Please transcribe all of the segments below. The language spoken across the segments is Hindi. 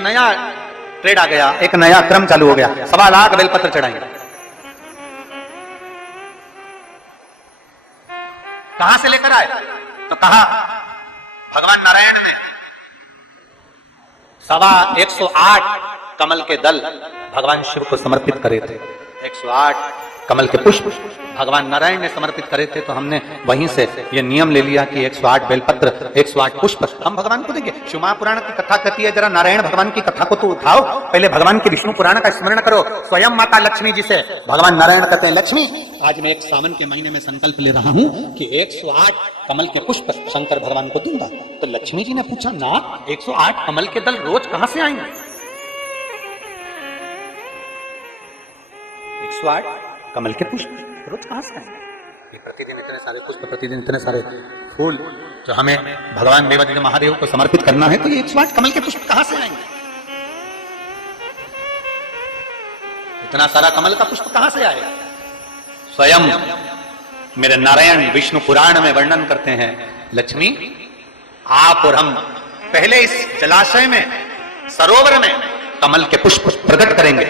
नया ट्रेड आ गया, एक नया क्रम चालू हो गया, 1.25 लाख बेलपत्र चढ़ाएंगे। कहां से लेकर आए? तो कहा भगवान नारायण ने 108 कमल के दल भगवान शिव को समर्पित करे थे। 108 कमल के पुष्प भगवान नारायण ने समर्पित करे थे। तो हमने वहीं से ये नियम ले लिया कि 108 बेलपत्र, 108 पुष्प हम भगवान को देंगे। शिव महापुराण की कथा कहती है, जरा नारायण भगवान की कथा को तो उठाओ, पहले भगवान के विष्णु पुराण का स्मरण करो। स्वयं माता लक्ष्मी जी से भगवान नारायण कहते हैं, लक्ष्मी आज मैं एक सावन के महीने में संकल्प ले रहा हूं कि 108 कमल के पुष्प शंकर भगवान को दूंगा। तो लक्ष्मी जी ने पूछा, ना 108 कमल के दल रोज कहां से आएंगे? 108 कमल के पुष्प रोज कहां से आएंगे? ये प्रतिदिन इतने सारे पुष्प, प्रतिदिन इतने सारे फूल जो हमें भगवान देवादिदेव महादेव को समर्पित करना है, तो ये 108 कमल के पुष्प कहां से आएंगे? इतना सारा कमल का पुष्प कहां से आएगा? स्वयं मेरे नारायण विष्णु पुराण में वर्णन करते हैं, लक्ष्मी आप और हम पहले इस जलाशय में, सरोवर में कमल के पुष्प प्रकट करेंगे।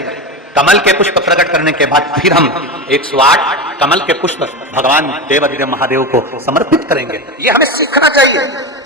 कमल के पुष्प प्रकट करने के बाद फिर हम 108 कमल के पुष्प भगवान देवादिदेव महादेव को समर्पित करेंगे। ये हमें सीखना चाहिए।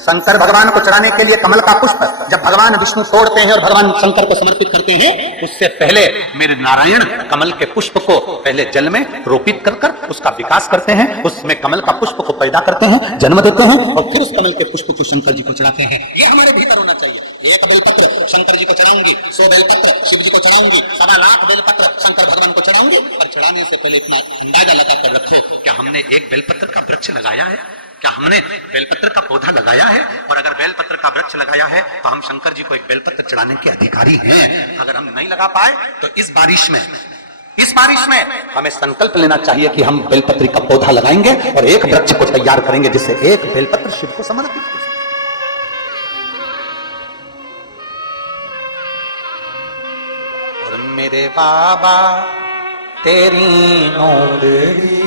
शंकर भगवान को चढ़ाने के लिए कमल का पुष्प जब भगवान विष्णु तोड़ते हैं और भगवान शंकर को समर्पित करते हैं, उससे पहले मेरे नारायण कमल के पुष्प को पहले जल में रोपित कर उसका विकास करते हैं, उसमें कमल का पुष्प को पैदा करते हैं, जन्म देते हैं, और फिर उस कमल के पुष्प को शंकर जी को चढ़ाते हैं। ये हमारे भीतर होना चाहिए। 1 बेलपत्र शंकर जी को चढ़ाऊंगी, 100 बेलपत्र शिव जी को चढ़ाऊंगी, 1.25 लाख बेलपत्र शंकर भगवान को चढ़ाऊंगी। पर चढ़ाने से पहले इतना अंदाजा लगा कर रखे, क्या हमने एक बेलपत्र का वृक्ष लगाया है? क्या हमने बेलपत्र का पौधा लगाया है? और अगर बेलपत्र का वृक्ष लगाया है तो हम शंकर जी को एक बेलपत्र चढ़ाने के अधिकारी हैं। अगर हम नहीं लगा पाए तो इस बारिश में हमें संकल्प लेना चाहिए कि हम बेलपत्री का पौधा लगाएंगे और एक वृक्ष को तैयार करेंगे जिससे एक बेलपत्र शिव को समर्पित कर। मेरे बाबा तेरी नौकरी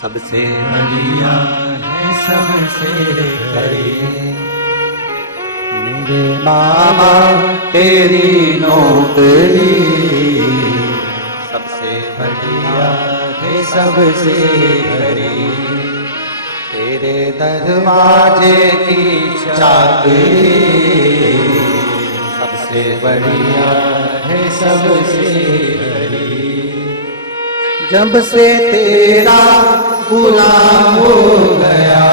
सबसे बढ़िया है सबसे बड़ी। मेरे बाबा तेरी नौकरी सबसे बढ़िया है सबसे बड़ी। तेरे दरवाजे की चाबी सबसे बढ़िया है सबसे बड़ी। जब से तेरा गुलाम हो गया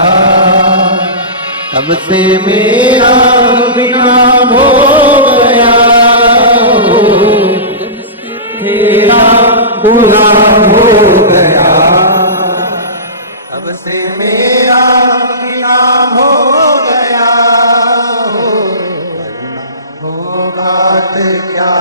तब से मेरा विनाम हो गया। तेरा गुलाम हो गया तब से मेरा विनाम हो गया। क्या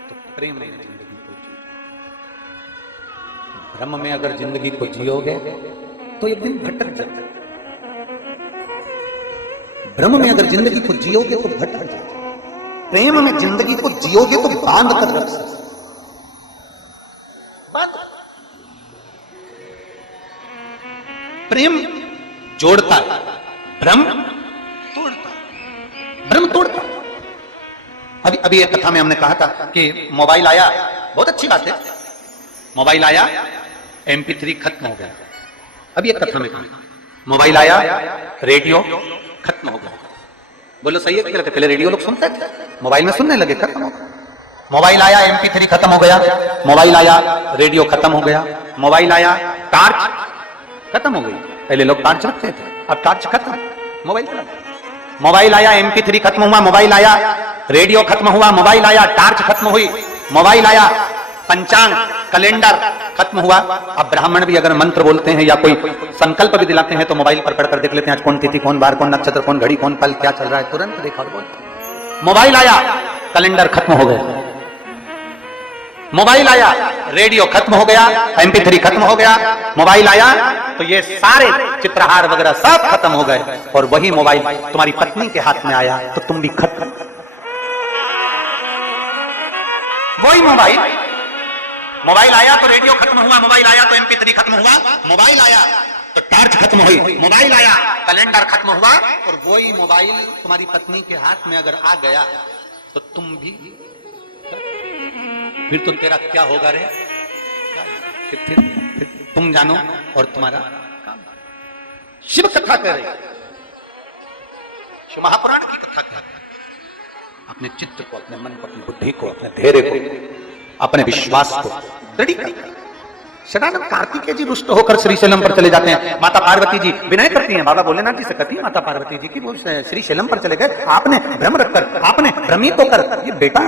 सबसे प्रेम में जिंदगी को जियो। ब्रह्म में अगर जिंदगी को जियोगे तो एक दिन भटक जाते। ब्रह्म में अगर जिंदगी को जियोगे तो भटक जाते। प्रेम में जिंदगी को जियोगे तो बांध कर रख सकते। प्रेम जोड़ता है, ब्रह्म तोड़ता है। ब्रह्म तोड़ता है। अभी एक कथा में हमने कहा था कि मोबाइल आया, बहुत अच्छी बात है, मोबाइल आया, MP3 खत्म हो गया। अभी एक कथा में कहा मोबाइल आया, रेडियो खत्म हो गया। बोलो सही है कि गलत है? पहले रेडियो लोग सुनते थे, मोबाइल में सुनने लगे, खत्म हो गया। मोबाइल आया, MP3 खत्म हो गया। मोबाइल आया, रेडियो खत्म हो गया। मोबाइल आया, टार्च खत्म हो गई। पहले लोग टार्च रखते थे, अब टार्च खत्म, मोबाइल चला। मोबाइल आया, MP3 खत्म हुआ। मोबाइल आया, रेडियो खत्म हुआ। मोबाइल आया, टार्च खत्म हुई। मोबाइल आया, पंचांग कैलेंडर खत्म हुआ। अब ब्राह्मण भी अगर मंत्र बोलते हैं या कोई संकल्प भी दिलाते हैं तो मोबाइल पर पढ़कर देख लेते हैं, आज कौन तिथि, कौन बार, कौन नक्षत्र, कौन घड़ी, कौन पल, क्या चल रहा है, तुरंत देखा और बोलते। मोबाइल आया, कैलेंडर खत्म हो गया। मोबाइल आया, रेडियो खत्म हो गया, MP3 खत्म हो गया, मोबाइल आया तो ये सारे चित्रहार वगैरह सब खत्म हो गए, और वही मोबाइल तुम्हारी पत्नी के हाथ में आया तो तुम भी खत्म। वही मोबाइल आया तो रेडियो खत्म हुआ, मोबाइल आया तो MP3 खत्म हुआ, मोबाइल आया तो टॉर्च खत्म हुई, मोबाइल आया कैलेंडर खत्म हुआ, और वही मोबाइल तुम्हारी पत्नी के हाथ में अगर आ गया तो तुम भी, फिर तो तेरा क्या होगा रे? फिर तुम जानो और तुम्हारा काम। शिव कथा कह रही, शिव महापुराण की कथा कह रही। अपने चित्त को, अपने मन को, अपनी बुद्धि को, अपने धैर्य को, अपने विश्वास को दृढ़ कर। सदानंद कार्तिकेय जी रुष्ट होकर श्रीशैलम पर चले जाते हैं। माता पार्वती जी विनय करती हैं, बाबा भोलेनाथ जी से कहती है माता पार्वती जी की वो श्रीशैलम पर चले गए, आपने भ्रम रखकर, आपने भ्रमित होकर ये बेटा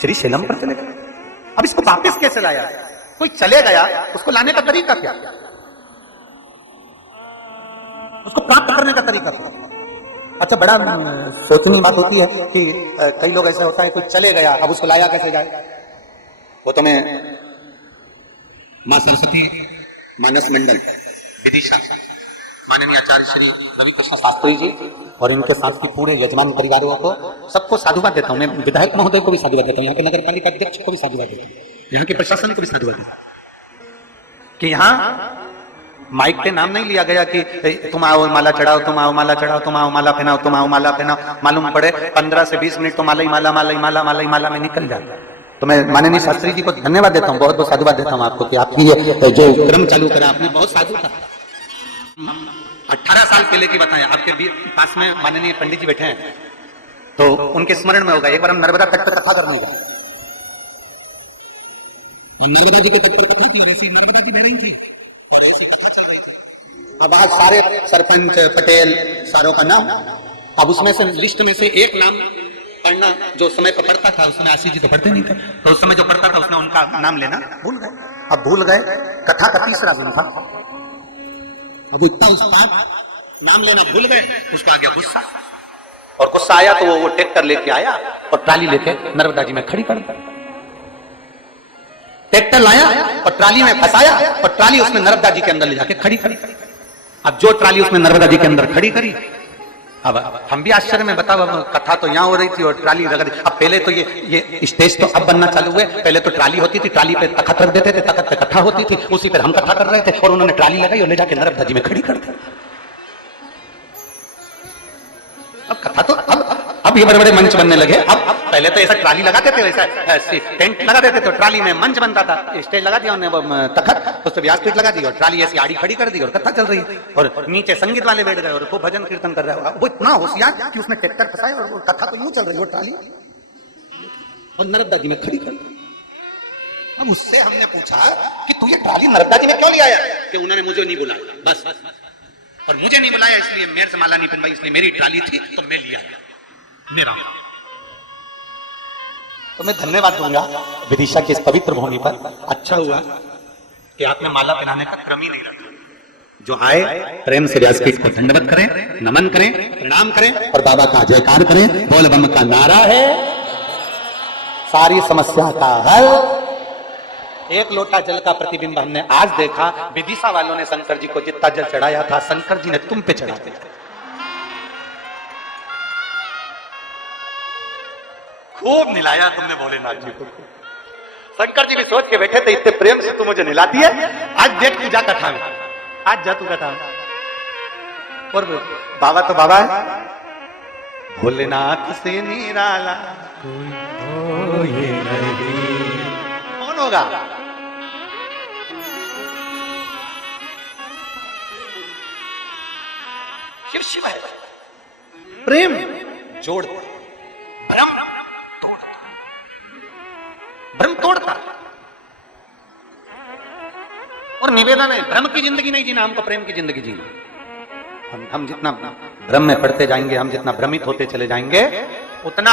श्रीशैलम पर चले गए, अब इसको वापस कैसे लाया? कोई चले गया, उसको लाने का तरीका क्या? उसको प्राप्त करने का तरीका क्या? अच्छा, बड़ा सोचनी बात होती है कि कई लोग ऐसा होता है, कोई चले गया, अब उसको लाया कैसे जाए? वो तो मैं मां सरस्वती मानस मंडल विदिशा माननीय आचार्य श्री रवि कृष्ण शास्त्री जी और इनके साथ की पूरे यजमान परिवारों को सबको साधुवाद देता हूं। मैं विधायक महोदय को भी साधुवाद देता हूं, यहाँ के नगर पालिका अध्यक्ष को भी साधुवाद देता हूं, यहाँ के प्रशासन को भी साधुवाद देता हूं कि यहाँ माइक पे नाम नहीं लिया गया कि तुम आओ माला चढ़ाओ, तुम आओ माला चढ़ाओ, तुम आओ माला पहनाओ, तुम आओ माला पहनाओ। मालूम पड़े 15 से 20 मिनट तो माला ही माला, माला ही माला, माला ही माला में निकल जाता। तो मैं माननीय शास्त्री जी को धन्यवाद देता हूँ, बहुत बहुत साधुवाद देता हूँ आपको कि आपकी ये जो क्रम चालू करा आपने, बहुत साधु था। 18 साल पहले की बताएं, आपके पास में माननीय पंडित जी बैठे हैं तो उनके स्मरण में होगा, एक बार हम नर्मदा तट पर कथा करने गए, नर्मदा जी के तट पर कथा थी, नर्मदा की बहन थी, अब आज सारे सरपंच पटेल सारों का नाम, अब उसमें से लिस्ट में से एक नाम पढ़ना जो समय पर पढ़ता था, उसमें आशीष जी तो पढ़ते नहीं थे, तो उस समय जो पढ़ता था उसने उनका नाम लेना भूल गए। अब भूल गए, कथा का तीसरा दिन था, अब इतना उस नाम लेना भूल गए, उसको आ गया गुस्सा, और गुस्सा आया तो वो ट्रैक्टर लेके आया और ट्राली लेके नर्मदा जी में खड़ी कर दी। ट्रैक्टर लाया और ट्राली में फंसाया और ट्राली उसने नर्मदा जी के अंदर ले जाके खड़ी करी। अब जो ट्राली उसने नर्मदा जी के अंदर खड़ी करी, अब हम भी आश्चर्य में, बताओ अब कथा तो यहाँ हो रही थी और ट्राली लगा दी। अब पहले तो ये स्टेज तो अब बनना चालू हुए, पहले तो ट्राली होती थी, ट्राली पे तखत रख देते थे, तखत पे कथा होती थी, उसी पर हम कथा कर रहे थे, और उन्होंने ट्राली लगाई और ले जाके नर्मदा जी में खड़ी कर दी। अब कथा तो अब ये बड़े बड़े मंच बनने लगे। अब पहले तो ऐसा ट्राली लगाते थे, वैसा टेंट लगा देते तो ट्राली में मंच बनता था, स्टेज लगा दिया उन्होंने तखत, उस पर व्यासपीठ लगा दी और ट्राली ऐसी आड़ी खड़ी कर दी और कथा चल रही है, और नीचे संगीत वाले बैठ गए और खूब भजन कीर्तन कर रहे हैं। वो इतना होशियार कि उसने ट्रैक्टर फंसाया और कथा तो यूं चल रही है, वो ट्राली और नर्मदा जी में खड़ी कर दी। अब उससे हमने पूछा कि तू ये ट्राली नर्मदा जी में क्यों ले आया? कि उन्होंने मुझे नहीं बुलाया, बस, और मुझे नहीं बुलाया इसलिए मेरे से माला नहीं पहनवाई, इसलिए मेरी ट्राली थी तो मैं लिया मेरा। तो मैं धन्यवाद दूंगा विदिशा की इस पवित्र भूमि पर, अच्छा हुआ कि आपने माला पहनाने का क्रम ही नहीं रखा। जो आए प्रेम से व्यासपीठ को दंडवत करें, नमन करें, प्रणाम करें और बाबा का जयकार करें। बोल बम का नारा है सारी समस्या का हल। एक लोटा जल का प्रतिबिंब हमने आज देखा, विदिशा वालों ने शंकर जी को जितना जल चढ़ाया था, शंकर जी ने तुम पे चढ़ा दिया। खूब निलाया तुमने भोलेनाथ जी को। शंकर जी भी सोच के बैठे थे, इतने प्रेम से तू मुझे निलाती है, आज देख तू जा कथा में, आज जा तू कथा में। और बाबा तो बाबा है, भोलेनाथ से निराला कोई हो ये नहीं, कौन होगा? शिव शिव है, प्रेम जोड़ता, भ्रम तोड़ता, और निवेदन है भ्रम की जिंदगी नहीं जीना, हमको प्रेम की जिंदगी जीना। हम जितना भ्रम में पड़ते जाएंगे, हम जितना भ्रमित होते चले जाएंगे, उतना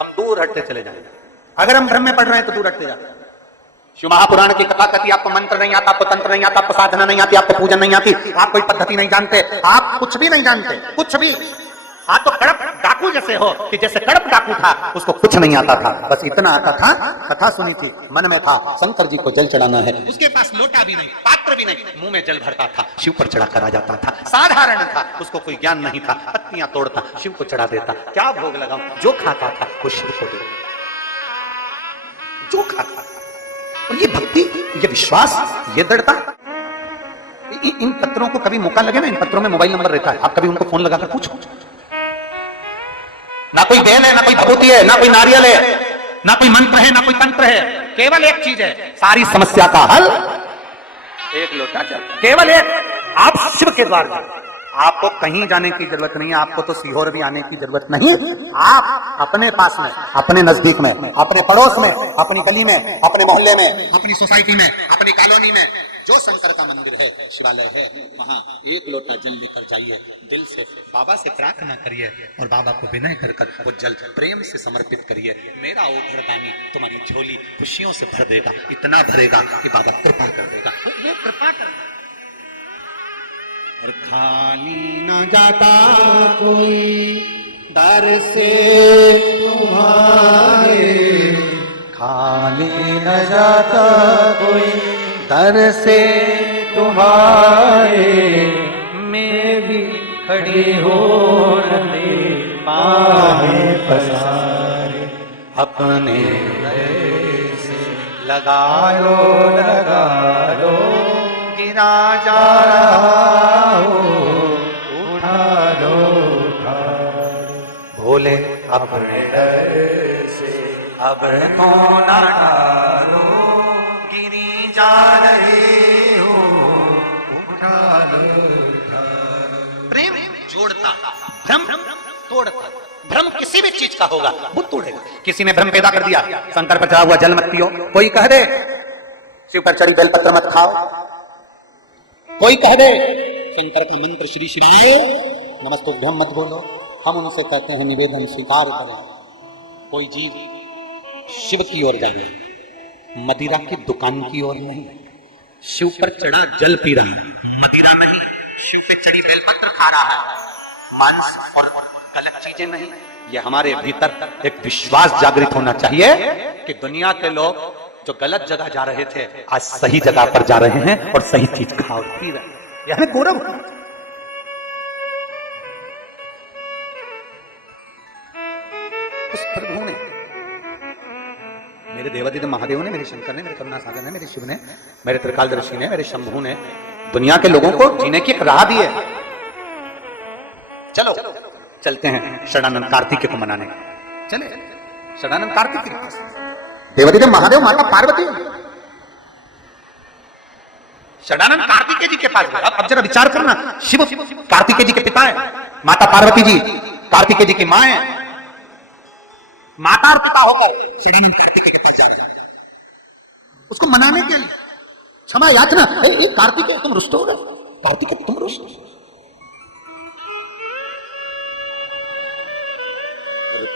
हम दूर हटते चले जाएंगे। अगर हम भ्रम में पड़ रहे हैं तो दूर हटते जाते हैं। शिव महापुराण की कथा कहती, आपको मंत्र नहीं आता, आपको तंत्र नहीं आता, आपको साधना नहीं आती, आपको पूजन नहीं आती, आप कोई पद्धति नहीं जानते, आप कुछ भी नहीं जानते, कुछ भी, आप तो कड़प डाकू जैसे हो कि जैसे कड़प डाकू था, उसको कुछ नहीं आता था, बस इतना आता था, कथा सुनी थी, मन में था शंकर जी को जल चढ़ाना है, उसके पास लोटा भी नहीं, पात्र भी नहीं, मुंह में जल भरता था, शिव पर चढ़ा कर आ जाता था, साधारण था, उसको कोई ज्ञान नहीं था, पत्तियां तोड़ता, शिव को चढ़ा देता, क्या भोग लगाऊं, जो खाता था वो शिव को दे, जो खाता था। और ये भक्ति, ये विश्वास, ये दृढ़ता, इन पत्रों को कभी मौका लगे ना, इन पत्रों में मोबाइल नंबर रहता है, आप कभी उनको फोन लगाकर पूछो। ना कोई बेल है, ना कोई भभूति है, ना कोई नारियल है, ना कोई मंत्र है, ना कोई तंत्र है, केवल एक चीज है, सारी समस्या का हल एक लोटा जल, केवल एक। आप शिव के द्वार जाओ, आपको कहीं जाने की जरूरत नहीं है, आपको तो सीहोर भी आने की जरूरत नहीं, आप अपने पास में, अपने नजदीक में, अपने पड़ोस में, अपनी गली में, अपने मोहल्ले में, अपनी सोसाइटी में, अपनी कॉलोनी में जो शंकर का मंदिर है, शिवालय है, वहां एक लोटा जल लेकर जाइए, दिल से बाबा से प्रार्थना करिए और बाबा को विनय कर कर वो जल प्रेम से समर्पित करिए। मेरा ओ घरदानी तुम्हारी झोली खुशियों से भर देगा, इतना भरेगा कि बाबा कृपा कर देगा, वो कृपा कर। और खाली न जाता कोई दर से तुम्हारे, खाली न जाता कोई दर से तुम्हारे, मैं भी खड़ी हो रहे पाए पसारे, अपने से लगा लो, गिरा जा रहा हो, उठा लो, भोले अपने से अब कौन डालो, गिरी जा रहे हो, उठा लो। प्रेम जोड़ता, भ्रम तोड़ता। भ्रम किसी भी चीज का होगा वो तोड़ेगा। किसी ने भ्रम पैदा कर दिया, शंकर पर चढ़ा हुआ जल मत पियो, कोई कह दे शिव पर चढ़ी बेलपत्र मत खाओ, कोई कह दे शंकर का मंत्र श्री श्री नमस्तुभ्यम मत बोलो, हम उनसे कहते हैं निवेदन स्वीकार करें। कोई जीव शिव की ओर जाए, मदिरा की दुकान की ओर नहीं, शिव पर चढ़ा जल पी रहा है, मदिरा नहीं, शिव पे चढ़ी बेलपत्र खा रहा है, मांस और गलत चीजें नहीं। ये हमारे भीतर एक विश्वास जागृत होना चाहिए कि दुनिया के लोग जो गलत जगह जा रहे थे आज सही जगह पर जा रहे हैं और सही चीज खा और पी रहे हैं। यह हमें गौरव है। उस प्रभु ने, मेरे देवादिदेव महादेव ने, मेरे शंकर ने, मेरे करुणा सागर ने, मेरे शिव ने, मेरे त्रिकालदर्शी ने, मेरे शंभू ने दुनिया के लोगों को जीने की एक राह दी है। चलो चलते हैं षडानंद कार्तिकेय को मनाने, चले षडानंद कार्तिकेय के पास। देवादिदेव महादेव, माता पार्वती षडानंद कार्तिकेय जी के पास गए। अब जरा विचार करना, शिव कार्तिकेय जी के पिता है, माता पार्वती जी कार्तिकेय जी की मां है, माता और पिता होकर षडानंद कार्तिकेय के पास जा रहे हैं उसको मनाने के लिए, क्षमा याचना। कार्तिकेय तुम रुष्ट हो गए, कार्तिकेय तुम रुष्ट,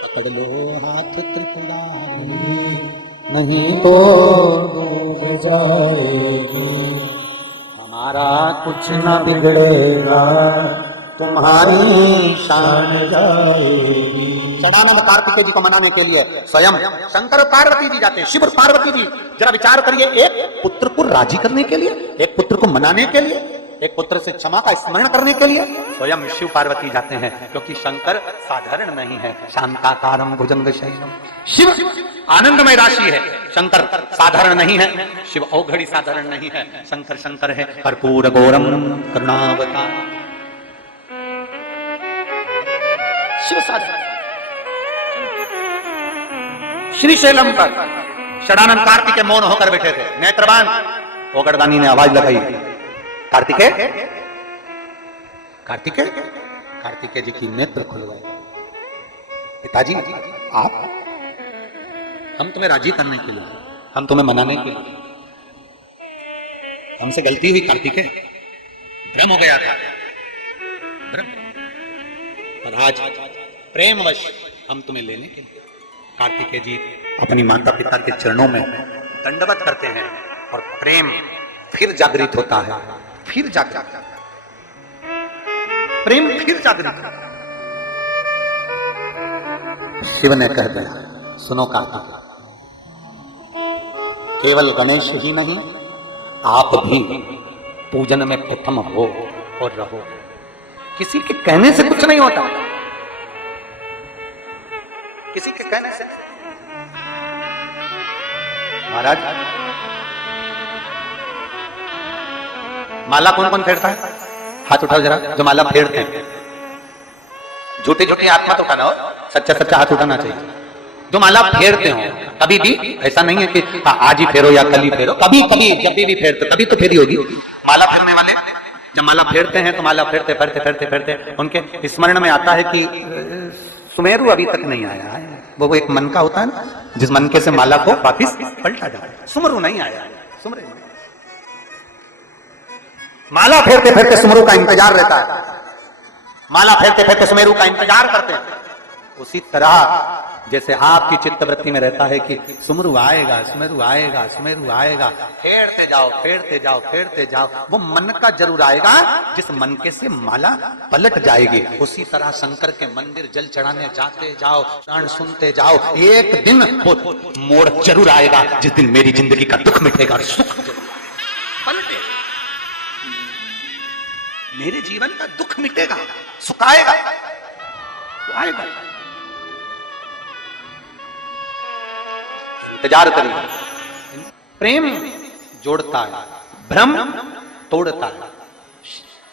पकड़ लो हाथ त्रिपुरारी, नहीं तो डूब जाएगी, हमारा कुछ न बिगड़ेगा, तुम्हारी शान जाएगी। षडानंद कार्तिकेय जी को मनाने के लिए स्वयं शंकर और पार्वती जी जाते हैं, शिव और पार्वती जी। जरा विचार करिए, एक पुत्र को राजी करने के लिए, एक पुत्र को मनाने के लिए, एक पुत्र से क्षमा का स्मरण करने के लिए स्वयं शिव पार्वती जाते हैं, क्योंकि शंकर साधारण नहीं है। शांताकारम भुजंगशयनम, शिव आनंदमय राशि है, शंकर साधारण नहीं है, शिव औघड़ी साधारण नहीं है, शंकर शंकर है, कर्पूर गौरम करुणावतार, शिव साधारण। श्रीशैलम पर षडानंद कार्तिकेय मौन होकर बैठे थे, नेत्रबान। ओगड़दानी ने आवाज लगाई, कार्तिकेय कार्तिकेय। कार्तिकेय जी की नेत्र खुल गए। पिताजी आप, हम तुम्हें राजी करने के लिए, हम तुम्हें मनाने के लिए, हमसे गलती हुई कार्तिकेय, भ्रम हो गया था, भ्रम, और आज प्रेमवश हम तुम्हें लेने के लिए। कार्तिकेय जी अपनी माता पिता के चरणों में दंडवत करते हैं और प्रेम फिर जागृत होता है, फिर जागृत, प्रेम फिर जागृत। शिव ने कह दिया, सुनो कार्तिक, केवल गणेश ही नहीं, आप भी पूजन में प्रथम हो और रहो। किसी के कहने से कुछ नहीं होता, किसी के कहने से। महाराज, माला कौन कौन फेरता है? हाथ उठाओ जरा, जो माला फेरते हैं। झूठी झूठी आत्मा तो उठाना हो, सच्चा सच्चा हाथ उठाना चाहिए। जो माला फेरते हो, कभी भी ऐसा नहीं है कि आज ही फेरो या कल ही फेरो, कभी कभी जब भी फेरते तभी तो फेरी होगी। माला फेरने वाले जब माला फेरते हैं तो माला फेरते फेरते फेरते फेरते उनके स्मरण में आता है कि सुमेरु अभी तक नहीं आया है। वो एक मन का होता है ना, जिस मन के से माला को वापिस पलटा जाए। सुमरु नहीं आया, सुमरु माला फेरते फेरते सुमरु का इंतजार रहता है, माला फेरते फेरते सुमेरु का इंतजार करते हैं। उसी तरह जैसे आपकी चित्तवृत्ति में रहता है कि सुमरु आएगा, सुमेरु आएगा, सुमेरु आएगा, फेरते जाओ फेरते जाओ फेरते जाओ, वो मन का जरूर आएगा जिस मन के से माला पलट जाएगी। उसी तरह शंकर के मंदिर जल चढ़ाने जाते जाओ, गान सुनते जाओ, एक दिन वो मोड़ जरूर आएगा जिस दिन मेरी जिंदगी का दुख मिटेगा, सुख पलटे, मेरे जीवन का दुख मिटेगा, सुख आएगा, आएगा। इंतजार करिए। प्रेम जोड़ता है, भ्रम तोड़ता है।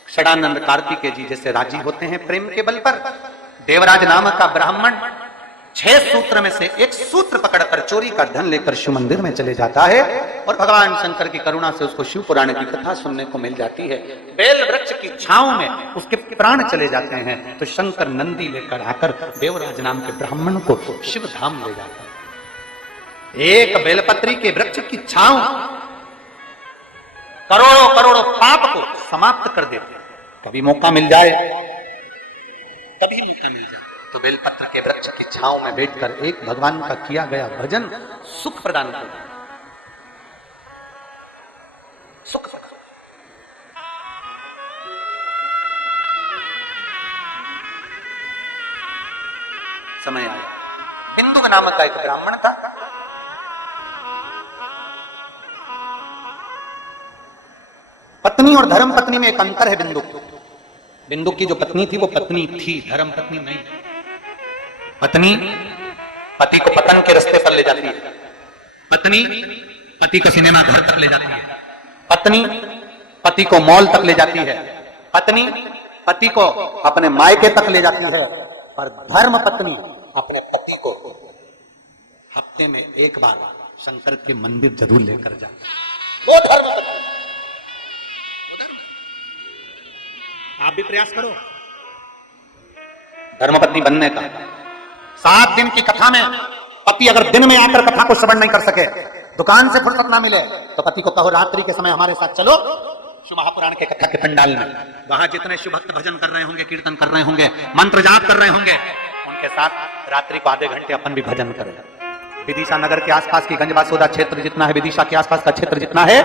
षडानंद कार्तिकेय जी जैसे राजी होते हैं प्रेम के बल पर। देवराज नामक का ब्राह्मण 6 सूत्र में से एक सूत्र पकड़कर चोरी का धन लेकर शिव मंदिर में चले जाता है और भगवान शंकर की करुणा से उसको शिव पुराण की कथा सुनने को मिल जाती है। बेल वृक्ष की छांव में उसके प्राण चले जाते हैं तो शंकर नंदी लेकर आकर देवराज नाम के ब्राह्मण को शिव धाम ले जाता है। एक बेलपत्री के वृक्ष की छांव करोड़ों करोड़ों पाप को समाप्त कर देते। कभी मौका मिल जाए, कभी मौका मिल जाए तो बेलपत्र के वृक्ष की छांव में बैठकर एक भगवान का किया गया भजन सुख प्रदान करता है, सुख प्रदान। समय आया, बिंदु नामक का एक ब्राह्मण था, पत्नी और धर्म पत्नी में एक अंतर है। बिंदु की जो पत्नी थी वो पत्नी थी, धर्म पत्नी नहीं। पत्नी पति को पतन के रास्ते पर ले जाती है, पत्नी पति को सिनेमा घर तक ले जाती है, पत्नी पति को मॉल तक ले जाती है, पत्नी पति को अपने मायके तक ले जाती है, और धर्म पत्नी अपने पति को हफ्ते में एक बार शंकर के मंदिर जरूर लेकर जाती है। वो धर्म पत्नी। आप भी प्रयास करो धर्मपत्नी बनने का। 7 दिन की कथा में पति अगर दिन में आकर कथा को श्रवण नहीं कर सके, दुकान से फुर्सत ना मिले, तो पति को कहो रात्रि के समय हमारे साथ चलो शिव महापुराण के कथा के पंडाल में। वहां जितने शिव भक्त भजन कर रहे होंगे, कीर्तन कर रहे होंगे, मंत्र जाप कर रहे होंगे, उनके साथ रात्रि को आधे घंटे अपन भी भजन करें। विदिशा नगर के आसपास की गंजबासोदा क्षेत्र जितना है, विदिशा के आसपास का क्षेत्र जितना है,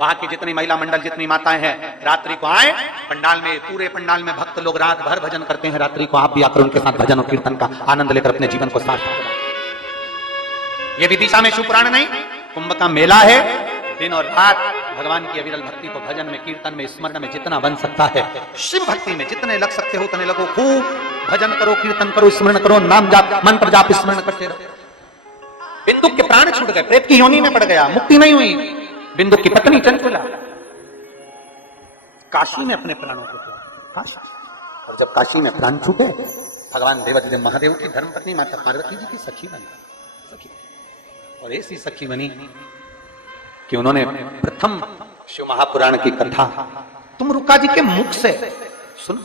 वहां की जितनी महिला मंडल, जितनी माताएं हैं, रात्रि को आए पंडाल में। पूरे पंडाल में भक्त लोग रात भर भजन करते हैं। रात्रि को आप भी आकर उनके साथ भजन और कीर्तन का आनंद लेकर अपने जीवन को सार्थक बनाएं। ये विदिशा में शिव पुराण नहीं, कुंभ का मेला है। दिन और रात भगवान की अविरल भक्ति को भजन में, कीर्तन में, स्मरण में जितना बन सकता है, शिव भक्ति में जितने लग सकते हो उतने लगो। खूब भजन करो, कीर्तन करो, स्मरण करो, नाम जाप, मंत्र जाप, स्मरण करते रहो। बिंदु के प्राण छूट गए, प्रेत की योनि में पड़ गया, मुक्ति नहीं हुई। बिंदु की पत्नी चंचला काशी में अपने प्राणों को काशी, और जब काशी में प्राण छूटे, भगवान देवादिदेव महादेव की धर्मपत्नी माता पार्वती जी की सखी बनी, सखी, और ऐसी सखी बनी कि उन्होंने प्रथम शिव महापुराण की कथा तुम रुका जी के मुख से सुन।